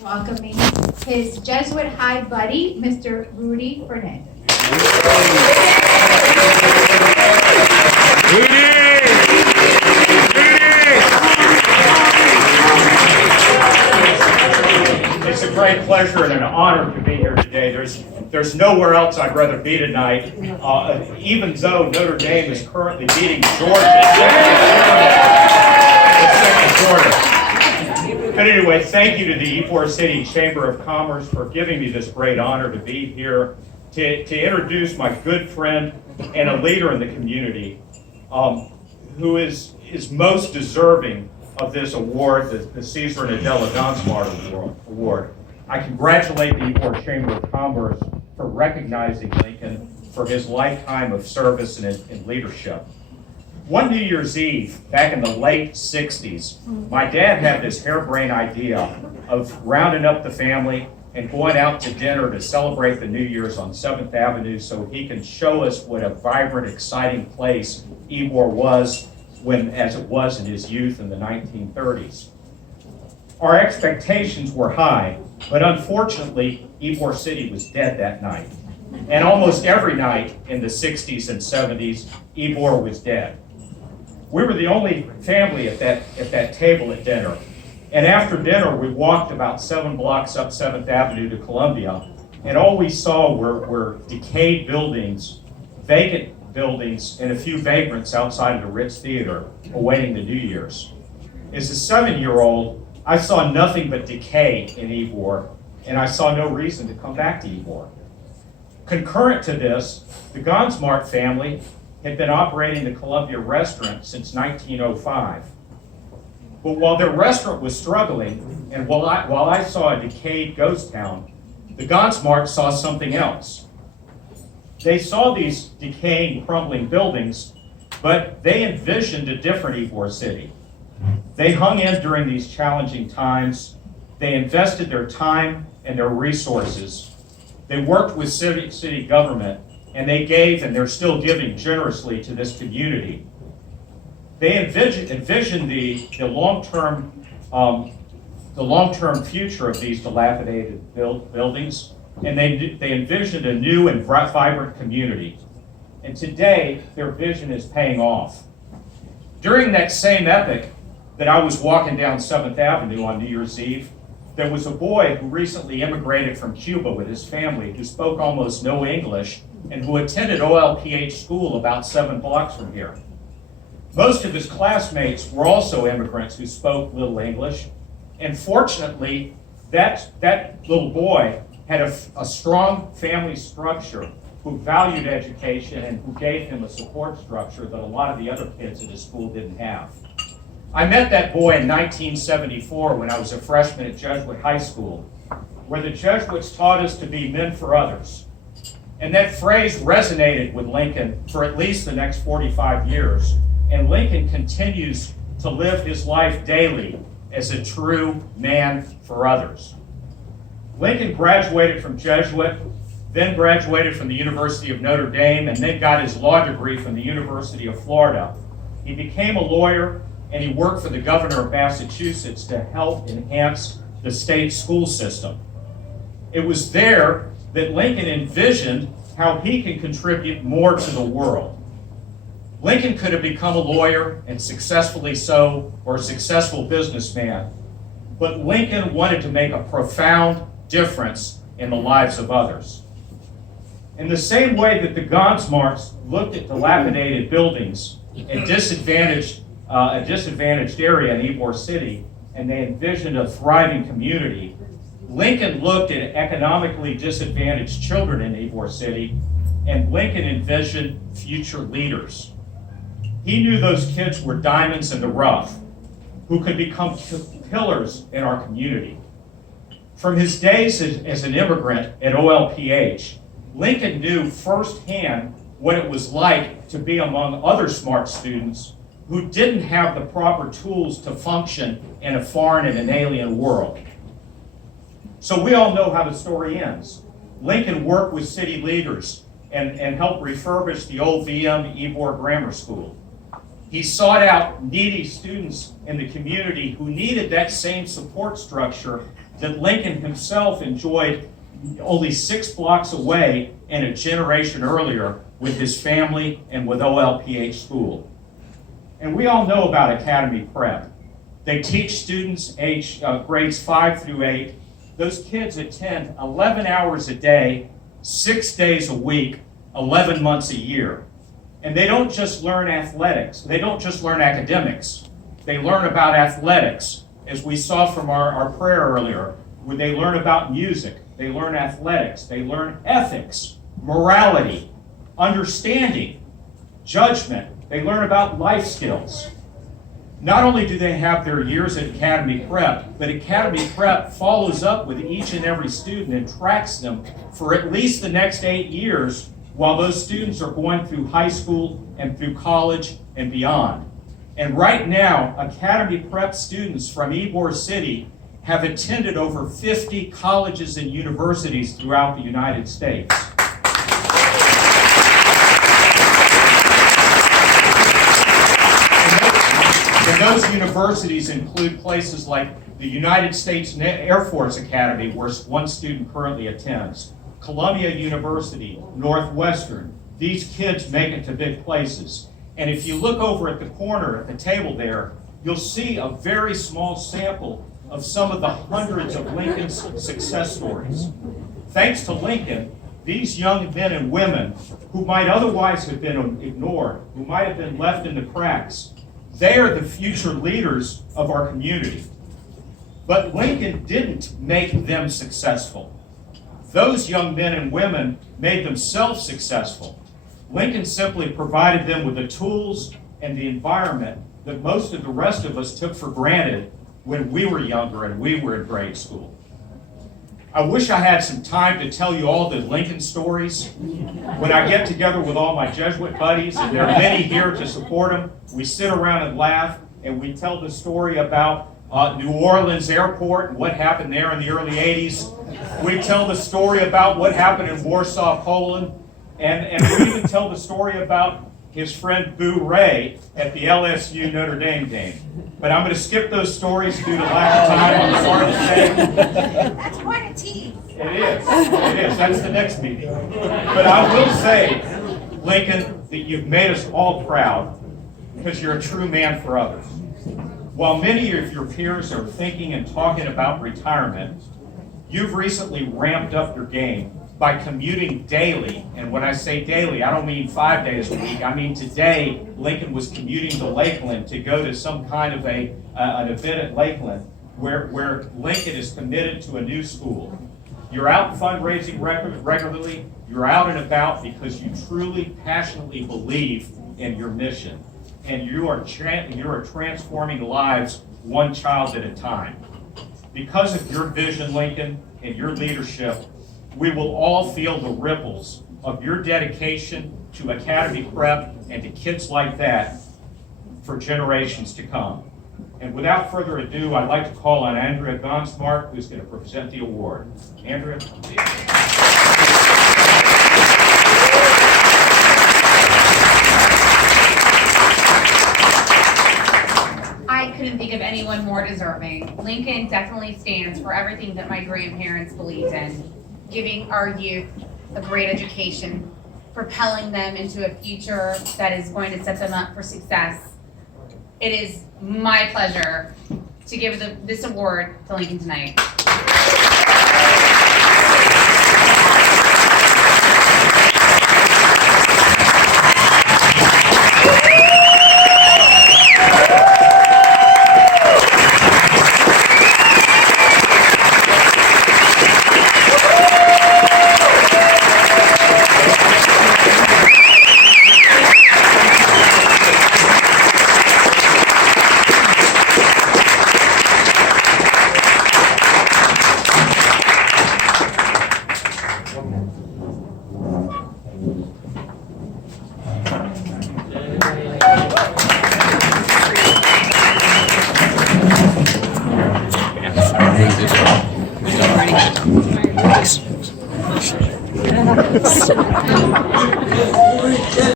welcoming his Jesuit High buddy, Mr. Rudy Fernandez. It's a great pleasure and an honor to be here today. There's nowhere else I'd rather be tonight, even though Notre Dame is currently beating Georgia. But anyway, thank you to the Ybor City Chamber of Commerce for giving me this great honor to be here to introduce my good friend and a leader in the community who is most deserving of this award, the Caesar and Adela Gonzmart Award. I congratulate the Ybor Chamber of Commerce for recognizing Lincoln for his lifetime of service and leadership. One New Year's Eve, back in the late 60s, my dad had this harebrained idea of rounding up the family and going out to dinner to celebrate the New Year's on 7th Avenue so he can show us what a vibrant, exciting place Ybor was as it was in his youth in the 1930s. Our expectations were high, but unfortunately, Ybor City was dead that night. And almost every night in the 60s and 70s, Ybor was dead. We were the only family at that table at dinner. And after dinner, we walked about 7 blocks up 7th Avenue to Columbia, and all we saw were decayed buildings, vacant buildings, and a few vagrants outside of the Ritz Theater awaiting the New Year's. As a 7-year-old, I saw nothing but decay in Ybor, and I saw no reason to come back to Ybor. Concurrent to this, the Gonzmart family had been operating the Columbia restaurant since 1905. But while their restaurant was struggling, and while I saw a decayed ghost town, the Gonzmarts saw something else. They saw these decaying, crumbling buildings, but they envisioned a different Ybor City. They hung in during these challenging times. They invested their time and their resources. They worked with city government, and they gave, and they're still giving generously to this community. They envisioned the long-term future of these dilapidated buildings, and they envisioned a new and vibrant community. And today, their vision is paying off. During that same epoch that I was walking down 7th Avenue on New Year's Eve, there was a boy who recently immigrated from Cuba with his family who spoke almost no English and who attended OLPH school about 7 blocks from here. Most of his classmates were also immigrants who spoke little English, and fortunately, that little boy had a strong family structure who valued education and who gave him a support structure that a lot of the other kids at his school didn't have. I met that boy in 1974 when I was a freshman at Jesuit High School, where the Jesuits taught us to be men for others. And that phrase resonated with Lincoln for at least the next 45 years, and Lincoln continues to live his life daily as a true man for others. Lincoln graduated from Jesuit, then graduated from the University of Notre Dame, and then got his law degree from the University of Florida. He became a lawyer, and he worked for the governor of Massachusetts to help enhance the state school system. It was there that Lincoln envisioned how he can contribute more to the world. Lincoln could have become a lawyer, and successfully so, or a successful businessman, but Lincoln wanted to make a profound difference in the lives of others. In the same way that the Gonzmarts looked at dilapidated buildings and disadvantaged area in Ybor City, and they envisioned a thriving community, Lincoln looked at economically disadvantaged children in Ybor City, and Lincoln envisioned future leaders. He knew those kids were diamonds in the rough, who could become pillars in our community. From his days as an immigrant at OLPH, Lincoln knew firsthand what it was like to be among other smart students who didn't have the proper tools to function in a foreign and an alien world. So we all know how the story ends. Lincoln worked with city leaders and helped refurbish the old VM Ybor Grammar School. He sought out needy students in the community who needed that same support structure that Lincoln himself enjoyed only 6 blocks away and a generation earlier with his family and with OLPH School. And we all know about Academy Prep. They teach students grades 5 through 8. Those kids attend 11 hours a day, 6 days a week, 11 months a year. And they don't just learn athletics. They don't just learn academics. They learn about athletics, as we saw from our prayer earlier, where they learn about music, they learn athletics, they learn ethics, morality, understanding, judgment. They learn about life skills. Not only do they have their years at Academy Prep, but Academy Prep follows up with each and every student and tracks them for at least the next 8 years while those students are going through high school and through college and beyond. And right now, Academy Prep students from Ybor City have attended over 50 colleges and universities throughout the United States. And those universities include places like the United States Air Force Academy, where one student currently attends, Columbia University, Northwestern. These kids make it to big places. And if you look over at the corner at the table there, you'll see a very small sample of some of the hundreds of Lincoln's success stories. Thanks to Lincoln, these young men and women who might otherwise have been ignored, who might have been left in the cracks, they are the future leaders of our community. But Lincoln didn't make them successful. Those young men and women made themselves successful. Lincoln simply provided them with the tools and the environment that most of the rest of us took for granted when we were younger and we were in grade school. I wish I had some time to tell you all the Lincoln stories. When I get together with all my Jesuit buddies, and there are many here to support them, we sit around and laugh, and we tell the story about New Orleans Airport and what happened there in the early 80s. We tell the story about what happened in Warsaw, Poland, and we even tell the story about his friend Boo Ray at the LSU Notre Dame game. But I'm going to skip those stories due to lack of time, I'm sorry to say. That's quite a tease. It is. That's the next meeting. But I will say, Lincoln, that you've made us all proud because you're a true man for others. While many of your peers are thinking and talking about retirement, you've recently ramped up your game by commuting daily. And when I say daily, I don't mean 5 days a week. I mean today, Lincoln was commuting to Lakeland to go to some kind of an event at Lakeland where Lincoln is committed to a new school. You're out fundraising regularly. You're out and about because you truly, passionately believe in your mission. And you are transforming lives one child at a time. Because of your vision, Lincoln, and your leadership, we will all feel the ripples of your dedication to Academy Prep and to kids like that for generations to come. And without further ado, I'd like to call on Andrea Gonzmart, who's going to present the award. Andrea. I couldn't think of anyone more deserving. Lincoln definitely stands for everything that my grandparents believed in. Giving our youth a great education, propelling them into a future that is going to set them up for success. It is my pleasure to give this award to Lincoln tonight.